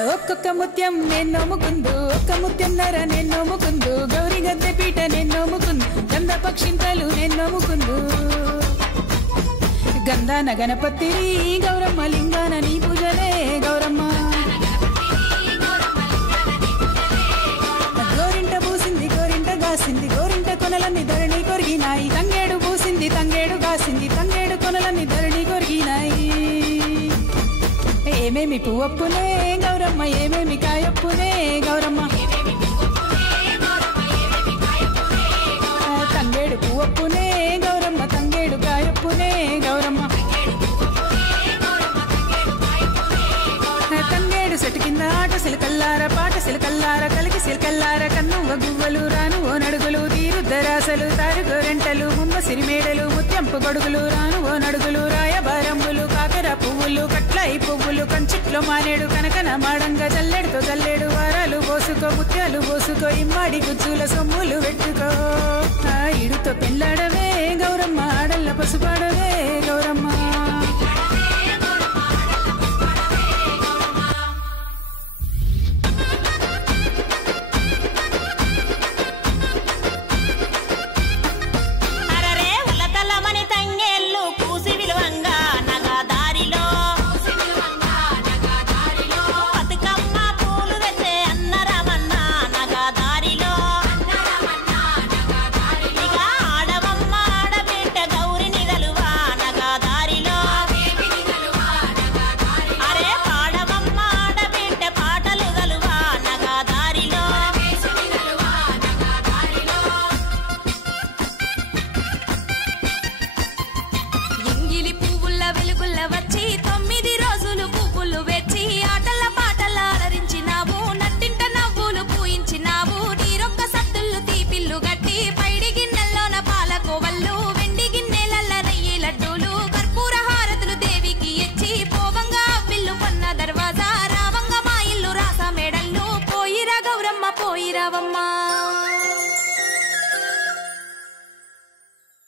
ఒక్కొక్క ముత్యం నేను నోముకుందు ఒక్క ముత్యంన్నర నేను నోముకుందు గౌరీ గద్దె పీట నేను నోముకుందు గంధ పక్షింతలు నేను నోముకుందు గంధాన గణపతి గౌరమ్మ లింగాన నీ పూజలే గౌరమ్మ గోరింట పూసింది గోరింట గాసింది గోరింట కొనలన్నీ ధరణి కొరిగినాయి తంగేడు పూసింది తంగేడు గాసింది తంగేడు కొనలన్నీ ధరణి కొరిగినాయి ఏమేమి పువ్వప్పునే గౌరమ్మ ఏమేమి కాయప్పునే గౌరమ్మ తంగేడు పువ్వప్పునే గౌరమ్మ తంగేడు కాయప్పునే గౌరమ్మ తంగేడు సెటు కింద ఆట సిలకల్లార పాట సిలకల్లార కలికి సిలకల్లార కన్నువ గువ్వలు రాను ఓ నడుగులు తీరుద్దరాసలు తారు గోరెంటలు ముమ్మ సిరిమేడలు ముత్యంపు గొడుగులు రాను ఓ నడుగులు రాయబారంబులు కాకర పువ్వులు కట్లయి పువ్వులు కంచిట్లో మానేడు కనకన మాడంగా జల్లెడుతో జల్లెడు వారాలు పోసుకో ముత్యాలు పోసుకో ఇమ్మాడి గుజ్జుల సొమ్ములు పెట్టుకో ఇడుతో పెళ్ళాడవే గౌరమ్మ ఆడల్ల పసుపాడవే గౌరమ్మ వెలుగుల్ల వచ్చి 9 రోజులు పువ్వులు